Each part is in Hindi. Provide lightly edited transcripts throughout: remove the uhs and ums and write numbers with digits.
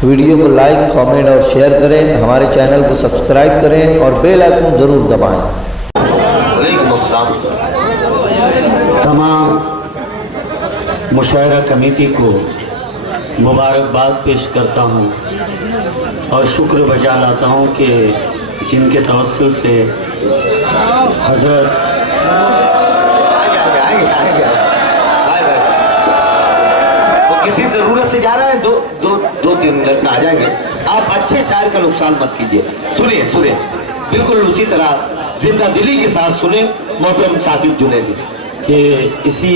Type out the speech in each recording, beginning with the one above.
वीडियो को लाइक, कमेंट और शेयर करें। हमारे चैनल को सब्सक्राइब करें और बेल आइकन ज़रूर दबाएं। तमाम मुशायरा कमेटी को मुबारकबाद पेश करता हूँ और शुक्र बजा लाता हूँ कि जिनके तवस्सुल से हज़रत किसी ज़रूरत से जा रहे हैं, दो तीन मिनट में आ जाएंगे। आप अच्छे शायर का नुकसान मत कीजिए। सुनिए बिल्कुल उसी तरह जिंदा दिली के साथ सुने मोहतरम साकिब जुनैदी कि इसी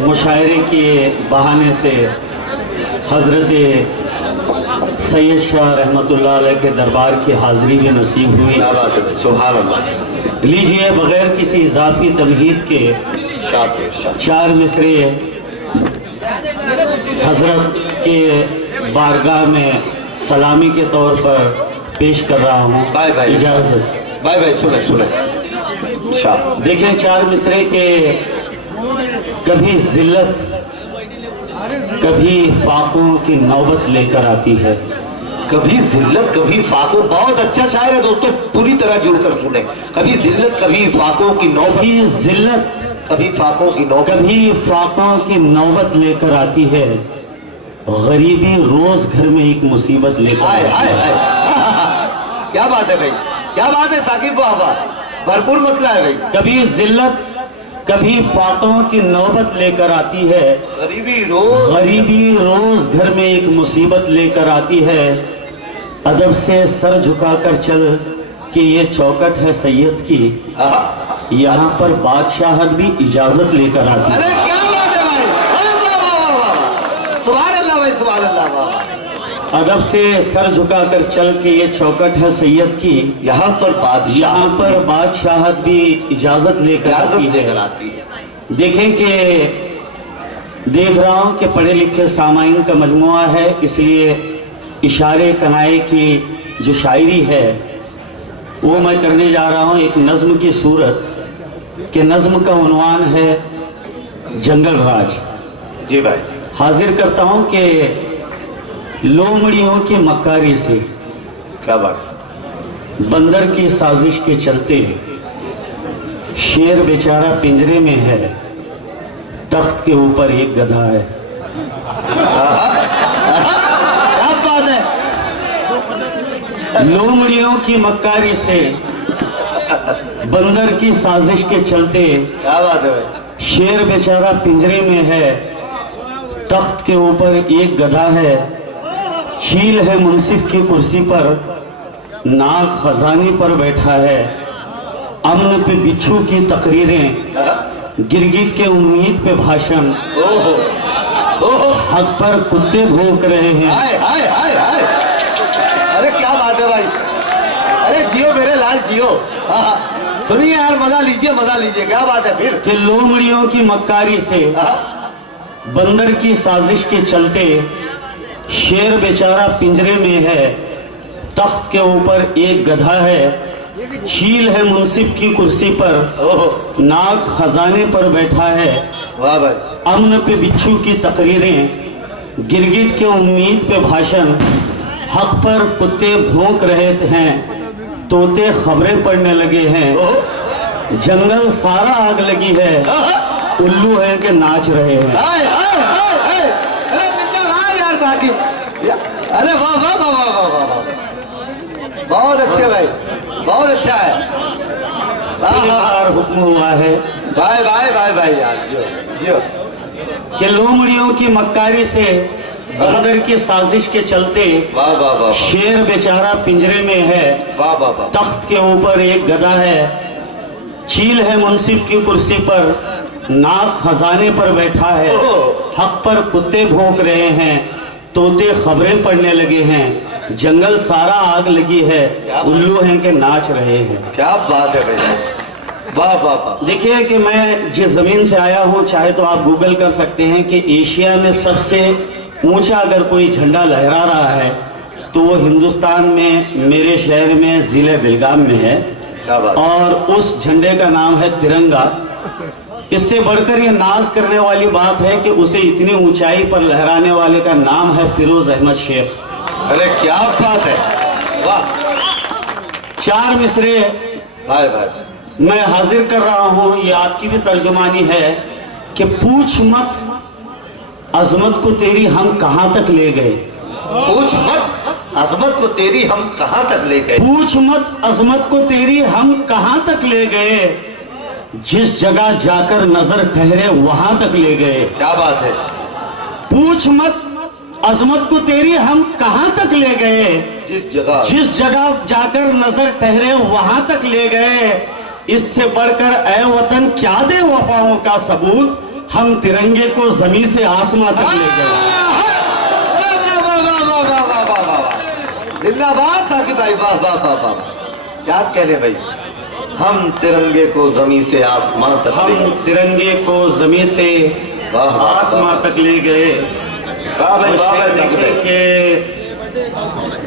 मुशायरे के बहाने से हज़रत सैयद शाह रहमतुल्लाह अलैह के दरबार की हाज़िरी भी नसीब हुई। सुभान अल्लाह। लीजिए, बग़ैर किसी इजाफी तमहीद के चार मिसरे हज़रत के बारगाह में सलामी के तौर पर पेश कर रहा हूँ। इजाज़त। भाई सुने देखें, चार मिसरे के कभी जिल्लत कभी फाकों की नौबत लेकर आती है। कभी जिल्लत कभी फाकों, बहुत अच्छा शायर है दोस्तों, पूरी तरह जुड़कर सुने। कभी जिल्लत कभी फाकों की नौबत, कभी जिल्लत कभी फाकों की नौबत, कभी फाकों की नौबत लेकर आती है। गरीबी रोज घर में एक मुसीबत लेकर आती है। क्या बात है भाई, क्या बात है साकिब बाबा, भरपूर मतला है भाई। कभी जिल्लत कभी फाकों की नौबत लेकर आती है। गरीबी रोज घर में एक मुसीबत लेकर आती है। अदब से सर झुकाकर चल कि ये चौकट है सैयद की, यहाँ पर बादशाहत भी इजाजत लेकर आती है। अरे क्या बात है भाई, सुभान अल्लाह भाई, सुभान अल्लाह। अदब से सर झुकाकर चल के ये चौकट है सैयद की, यहाँ पर बादशाहत भी इजाजत लेकर आती है। देखें कि देख रहा हूँ कि पढ़े लिखे सामाइन का मजमुआ है, इसलिए इशारे कनाए की जो शायरी है वो मैं करने जा रहा हूँ एक नज्म की सूरत के। नज्म का उन्वान है जंगल राज। जी भाई। हाजिर करता हूँ कि लोमड़ियों की मक्कारी से, क्या बात, बंदर की साजिश के चलते शेर बेचारा पिंजरे में है, तख्त के ऊपर एक गधा है। क्या बात है। लोमड़ियों की मक्कारी से, बंदर की साजिश के चलते, क्या बात है भाई, शेर बेचारा पिंजरे में है, तख्त के ऊपर एक गधा है। चील है मुंसिफ की कुर्सी पर, नाक खजाने पर बैठा है। अमन पे बिच्छू की तकरीरें, गिरगिट के उम्मीद पे भाषण, हक पर कुत्ते भौंक रहे हैं। अरे क्या बात है भाई, अरे जियो मेरे लाल जियो। सुनिए यार, मजा लीजिए, क्या बात है फिर। कि लोमड़ियों की मक्कारी से, बंदर की साजिश के चलते, शेर बेचारा पिंजरे में है, तख्त के ऊपर एक गधा है। चील है मुंसिफ की कुर्सी पर, नाक खजाने पर बैठा है। वाह भाई। अमन पे बिच्छू की तकरीरें, गिरगिट के उम्मीद पे भाषण, हक पर कुत्ते भौंक रहे हैं, तोते खबरें पढ़ने लगे हैं। जंगल सारा आग लगी है, उल्लू है कि नाच रहे हैं। अरे वाह वाह वाह वाह वाह वाह, बहुत अच्छे भाई, बहुत अच्छा है। हुक्म हुआ है भाई यार, जियो। कि लोमड़ियों की मक्कारी से, बंदर की साजिश के चलते, वाह वाह वाह, शेर बेचारा पिंजरे में है, वाह वाह वाह, तख्त के ऊपर एक गधा है। चील है मुंसिफ की कुर्सी पर, नाक खजाने पर बैठा है। हक पर कुत्ते भौंक रहे हैं, तोते खबरें पढ़ने लगे हैं। जंगल सारा आग लगी है, उल्लू हैं कि नाच रहे हैं। क्या बात है भाई, वाह वाह वाह। देखिए कि मैं जिस जमीन से आया हूँ, चाहे तो आप गूगल कर सकते हैं कि एशिया में सबसे ऊंचा अगर कोई झंडा लहरा रहा है तो वो हिंदुस्तान में मेरे शहर में ज़िले बेलगाम में है। क्या बात। और उस झंडे का नाम है तिरंगा। इससे बढ़कर ये नाज करने वाली बात है कि उसे इतनी ऊंचाई पर लहराने वाले का नाम है फिरोज अहमद शेख। अरे क्या बात है, वाह। 4 मिसरे भाई भाई मैं हाजिर कर रहा हूं, ये आपकी भी तर्जुमानी है कि पूछ मत अजमत को तेरी हम कहां तक ले गए। पूछ मत अजमत को तेरी हम कहां तक ले गए। पूछ मत अजमत को तेरी हम कहां तक ले गए, जिस जगह जाकर नजर ठहरे वहां तक ले गए। क्या बात है। पूछ मत अजमत को तेरी हम कहां तक ले गए, जिस जगह जाकर नजर ठहरे वहां तक ले गए। इससे बढ़कर ऐ वतन क्या दे वफाओं का सबूत, हम तिरंगे को जमीन से आसमां तक ले गए। जिंदाबाद साकिब भाई, वाह वाह वाह वाह, क्या कहने भाई। हम तिरंगे को जमीन से आसमां तक ले हम गए। तिरंगे को जमीन से वाह, वाह, आसमां वाह। तक ले गए। वाह भाई, वाह भाई, साकिब भाई। के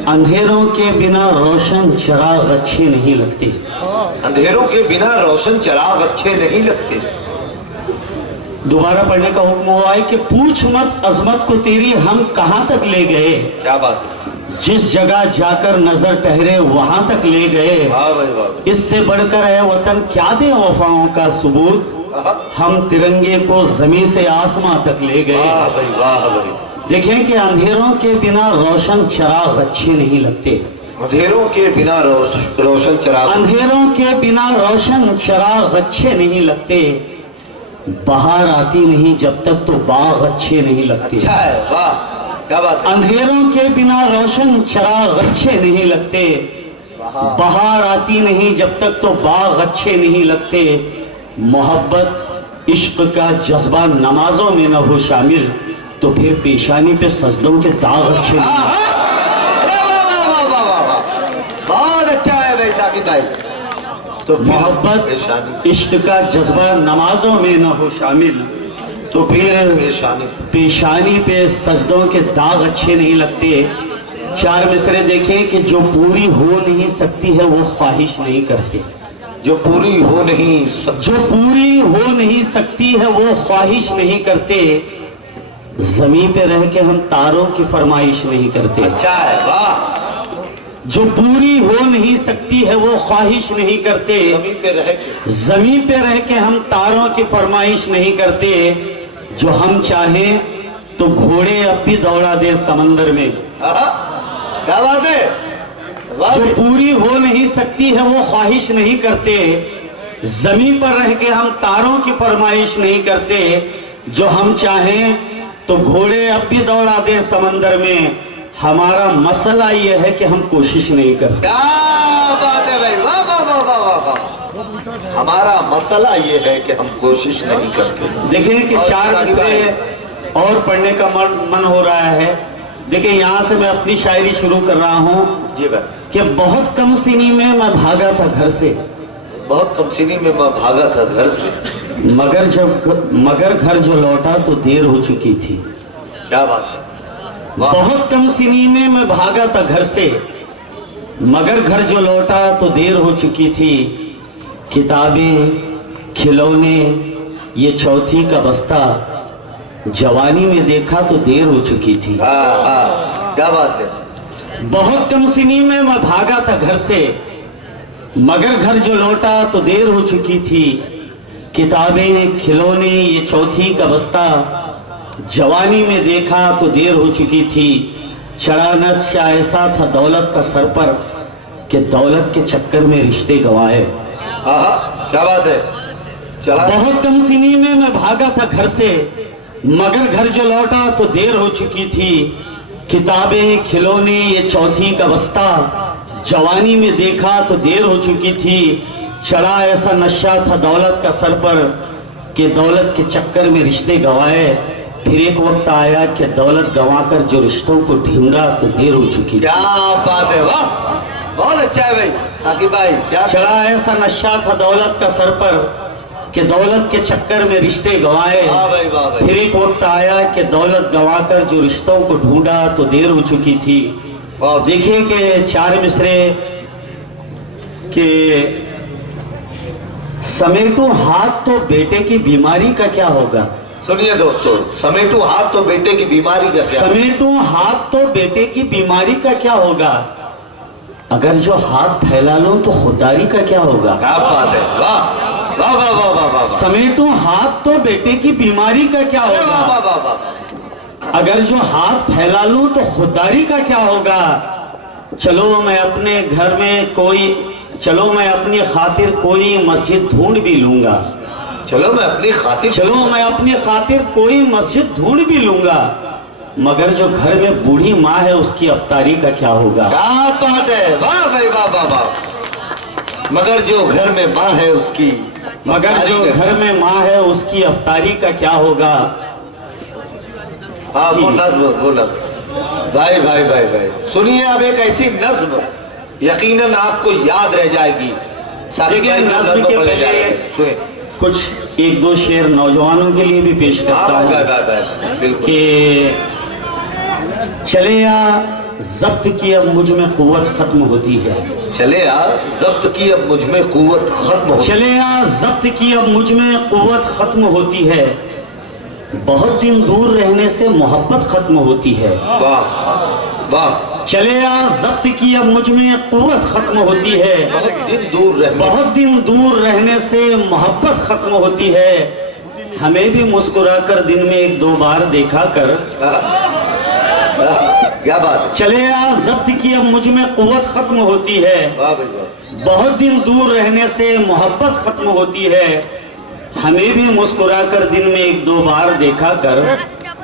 अंधेरों के बिना रोशन चिराग अच्छे नहीं लगते। अंधेरों के बिना रोशन चिराग अच्छे नहीं लगते। दोबारा पढ़ने का हुक्म हुआ है कि पूछ मत अजमत को तेरी हम कहां तक ले गए, क्या बात है। जिस जगह जाकर नजर ठहरे वहां तक ले गए। वाह भाई वाह। इससे बढ़कर है वतन क्या दे वफाओं का सबूत, आहा, हम तिरंगे को जमीन से आसमां तक ले गए। वाह भाई वाह भाई। देखें कि अंधेरों के बिना रोशन चिराग अच्छे नहीं लगते। अंधेरों के बिना रोशन चिराग। अंधेरों के बिना रोशन चिराग अच्छे नहीं लगते। बाहर आती नहीं जब तक तो बाग अच्छे नहीं लगते। अच्छा है, वाह क्या बात है। अंधेरों के बिना रोशन चिराग अच्छे नहीं लगते। बाहर आती नहीं जब तक तो बाग अच्छे नहीं लगते। मोहब्बत इश्क का जज्बा नमाजों में न हो शामिल, तो फिर पेशानी पे सजदों के दाग अच्छे नहीं लगते। बहुत अच्छा है भाई साकिब भाई। तो मोहब्बत पेशानी इश्क का जज्बा नमाजों में न हो शामिल, तो फिर पेशानी पे सजदों के दाग अच्छे नहीं लगते। 4 मिसरे देखें कि जो पूरी हो नहीं सकती है वो ख्वाहिश नहीं करते। जो पूरी हो नहीं जो पूरी हो नहीं सकती है वो ख्वाहिश नहीं करते। जमीन पे रह के हम तारों की फरमाइश नहीं करते। अच्छा है, वाह। जो पूरी हो नहीं सकती है वो ख्वाहिश नहीं करते। जमीन पे रह के हम तारों की फरमाइश नहीं करते। जो हम चाहें तो घोड़े अब भी दौड़ा दे समंदर में। क्या बात है। जो पूरी हो नहीं सकती है वो ख्वाहिश नहीं करते। जमीन पर रह के हम तारों की फरमाइश नहीं करते। जो हम चाहें तो घोड़े अब भी दौड़ा दे समंदर में। हमारा मसला यह है कि हम कोशिश नहीं करते। क्या बात है भाई, वाह वाह वाह वाह वाह वाह। हमारा मसला ये है कि हम कोशिश नहीं करते। देखिए कि 4 मिसरे और पढ़ने का मन हो रहा है। देखिए यहाँ से मैं अपनी शायरी शुरू कर रहा हूँ जी भाई। कि बहुत कम सीनी में मैं भागा था घर से। बहुत कम सीनी में मैं भागा था घर से, मगर घर जो लौटा तो देर हो चुकी थी। क्या बात है। बहुत कम सीनी में मैं भागा था घर से, मगर घर जो लौटा तो देर हो चुकी थी। किताबें खिलौने ये चौथी का बस्ता, जवानी में देखा तो देर हो चुकी थी। क्या बात है। बहुत कम सीनी में मैं भागा था घर से, मगर घर जो लौटा तो देर हो चुकी थी। किताबें खिलौने ये चौथी का बस्ता, जवानी में देखा तो देर हो चुकी थी। चढ़ा नशा ऐसा था दौलत का सर पर कि दौलत के चक्कर में रिश्ते गंवाए। क्या बात है। चला। बहुत कम सीनी में मैं भागा था घर से, मगर घर जो लौटा तो देर हो चुकी थी। किताबें खिलौने ये चौथी का बस्ता, जवानी में देखा तो देर हो चुकी थी। चढ़ा ऐसा नशा था दौलत का सर पर कि दौलत के चक्कर में रिश्ते गंवाए। फिर एक वक्त आया कि दौलत गंवाकर जो रिश्तों को ढूंढा तो देर हो चुकी। क्या बात है, वाह बहुत अच्छा है भाई साकिब भाई। क्या चढ़ा ऐसा नशा था दौलत का सर पर कि दौलत के चक्कर में रिश्ते गंवाए। वाह भाई वाह भाई। फिर एक वक्त आया कि दौलत गंवाकर जो रिश्तों को ढूंढा तो देर हो चुकी थी। और देखिए कि 4 मिसरे के समेटो हाथ तो बेटे की बीमारी का क्या होगा। सुनिए दोस्तों, समेटू हाथ तो बेटे की बीमारी का क्या। समेटो हाथ तो बेटे की बीमारी का क्या होगा। अगर जो हाथ फैला लो तो खुदारी का क्या होगा। क्या बात है, वाह वाह वाह वाह वाह वाह। समेटो हाथ तो बेटे की बीमारी का क्या वाह होगा। वाह वाह वाह। अगर जो हाथ फैला लूं तो खुदारी का क्या होगा। चलो मैं अपने घर में कोई, चलो मैं अपनी खातिर कोई मस्जिद ढूंढ भी लूंगा। चलो मैं अपनी खातिर, चलो मैं अपनी खातिर कोई मस्जिद ढूंढ भी लूंगा, मगर जो घर में बूढ़ी माँ है उसकी अफ्तारी का क्या होगा। क्या बात है, वाह भाई वाह वाह वाह। मगर जो घर में माँ है उसकी, मगर जो घर में माँ है उसकी अफ्तारी का क्या होगा। हाँ वो नज्म, वो नज्म। भाई भाई भाई भाई सुनिए, अब एक ऐसी नज्म यकीनन आपको याद रह जाएगी। देखिए नज्म के पहले सुने कुछ एक दो शेर नौजवानों के लिए भी पेश करता हूँ कि चले या जब्त की अब मुझ में कुव्वत खत्म होती है। चले या जब्त की अब मुझ में कुव्वत खत्म होती है। चले या जब्त की अब मुझ में कुव्वत खत्म होती है। बहुत दिन दूर रहने से मोहब्बत खत्म होती है। वाह वाह। चले या जब्त की अब मुझ में कुव्वत खत्म होती है। बहुत दिन दूर रहने से मोहब्बत खत्म होती है। हमें भी मुस्कुराकर दिन में एक दो बार देखा कर। क्या बात है। चले या जब्त की अब मुझ में कुव्वत खत्म होती है। वाह भाई वाह। बहुत दिन दूर रहने से मोहब्बत खत्म होती है। हमें भी मुस्कुराकर दिन में एक दो बार देखा कर।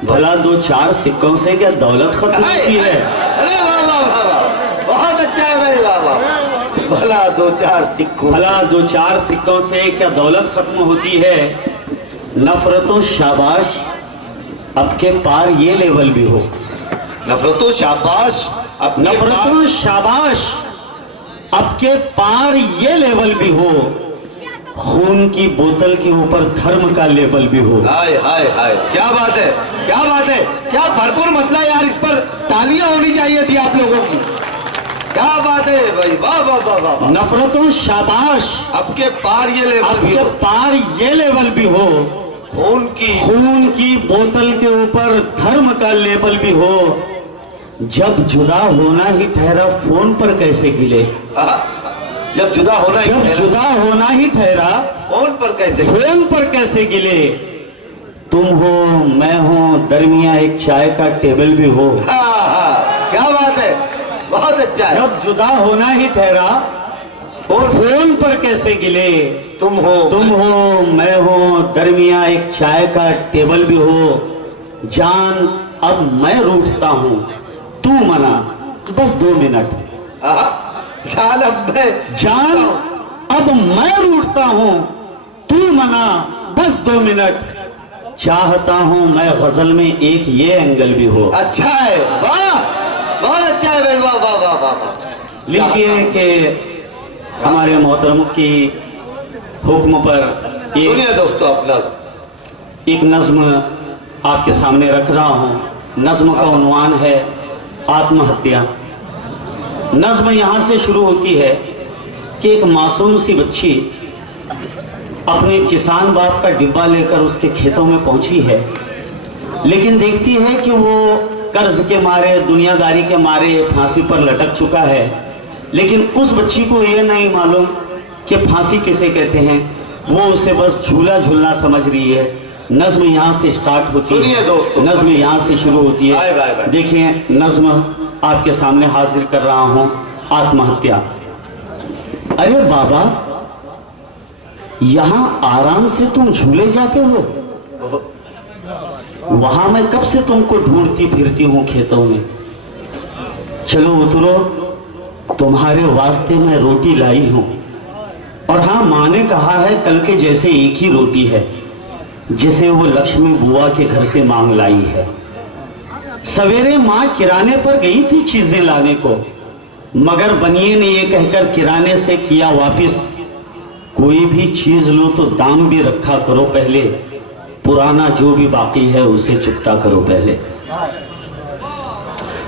भला दो चार सिक्कों से क्या दौलत खत्म होती है। अरे वाह वाह वाह वाह, बहुत अच्छा है भाई, वाह वाह। भला दो चार सिक्कों, भला दो चार सिक्कों से क्या दौलत खत्म होती है। नफरतो शाबाश अब के पार ये लेवल भी हो। नफरतो शाबाश अब नफरतो शाबाश अब के पार ये लेवल भी हो। खून की बोतल के ऊपर धर्म का लेबल भी हो। हाय हाय हाय, क्या बात है, क्या बात है, क्या भरपूर मतलब यार। इस पर तालियां होनी चाहिए थी आप लोगों की। क्या बात है भाई, वाह वाह वाह वाह। नफरतों शाबाश अब के पार ये लेवल भी हो। पार ये लेवल भी हो। खून की बोतल के ऊपर धर्म का लेबल भी हो। जब जुदा होना ही ठहरा फोन पर कैसे गिले। जब जुदा होना ही ठहरा फोन पर कैसे गिले। तुम हो मैं हूं दरमिया एक चाय का टेबल भी हो। क्या बात है, बहुत अच्छा है। जब जुदा होना ही ठहरा फोन पर कैसे गिले। तुम हो मैं हूं दरमिया एक चाय का टेबल भी हो। जान अब मैं रूठता हूं तू मना बस 2 मिनट। जान अब मैं रूठता हूं तू मना बस 2 मिनट। चाहता हूं मैं गजल में एक ये एंगल भी हो। अच्छा है, वाह बहुत अच्छा है भाई, वाह वाह वाह वाह। लीजिए कि हमारे मोहतरम की हुक्म पर सुनिए दोस्तों, अपना एक नज्म आपके सामने रख रहा हूं। नज्म का उन्वान है आत्महत्या। नज्म यहाँ से शुरू होती है कि एक मासूम सी बच्ची अपने किसान बाप का डिब्बा लेकर उसके खेतों में पहुंची है, लेकिन देखती है कि वो कर्ज के मारे दुनियादारी के मारे फांसी पर लटक चुका है। लेकिन उस बच्ची को ये नहीं मालूम कि फांसी किसे कहते हैं। वो उसे बस झूला झूलना समझ रही है। नज्म यहाँ से स्टार्ट होती है, नज्म यहाँ से शुरू होती है। देखिए नज्म आपके सामने हाजिर कर रहा हूं। आत्महत्या। अरे बाबा यहां आराम से तुम झूले जाते हो, वहां मैं कब से तुमको ढूंढती फिरती हूं खेतों में। चलो उतरो, तुम्हारे वास्ते मैं रोटी लाई हूं। और हाँ, माँ ने कहा है कल के जैसे एक ही रोटी है जिसे वो लक्ष्मी बुआ के घर से मांग लाई है। सवेरे माँ किराने पर गई थी चीजें लाने को, मगर बनिए ने ये कहकर किराने से किया वापिस, कोई भी चीज लो तो दाम भी रखा करो पहले, पुराना जो भी बाकी है उसे चुकता करो पहले।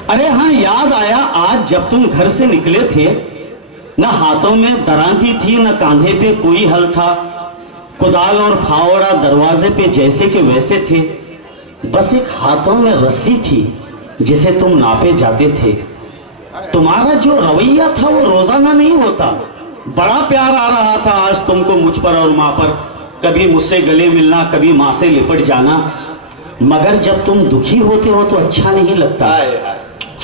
अरे हाँ, याद आया आज जब तुम घर से निकले थे, न हाथों में दरांती थी न कांधे पे कोई हल था। कुदाल और फावड़ा दरवाजे पे जैसे के वैसे थे, बस एक हाथों में रस्सी थी जिसे तुम नापे जाते थे। तुम्हारा जो रवैया था वो रोजाना नहीं होता। बड़ा प्यार आ रहा था आज तुमको मुझ पर और माँ पर, कभी मुझसे गले मिलना, कभी माँ से लिपट जाना। मगर जब तुम दुखी होते हो तो अच्छा नहीं लगता,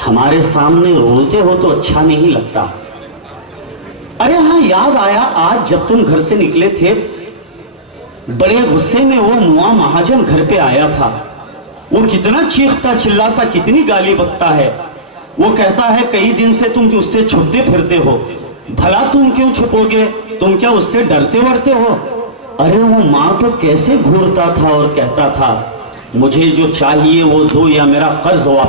हमारे सामने रोते हो तो अच्छा नहीं लगता। अरे हाँ, याद आया आज जब तुम घर से निकले थे, बड़े गुस्से में वो मुआ महाजन घर पे आया था। वो कितना चीखता चिल्लाता, कितनी गाली बकता है। वो कहता है कई दिन से तुम उससे छुपते फिरते हो, भला तुम क्यों छुपोगे, तुम क्या उससे डरते वरते हो। अरे वो माँ पे कैसे घूरता था और कहता था मुझे जो चाहिए वो दो या मेरा कर्ज वापस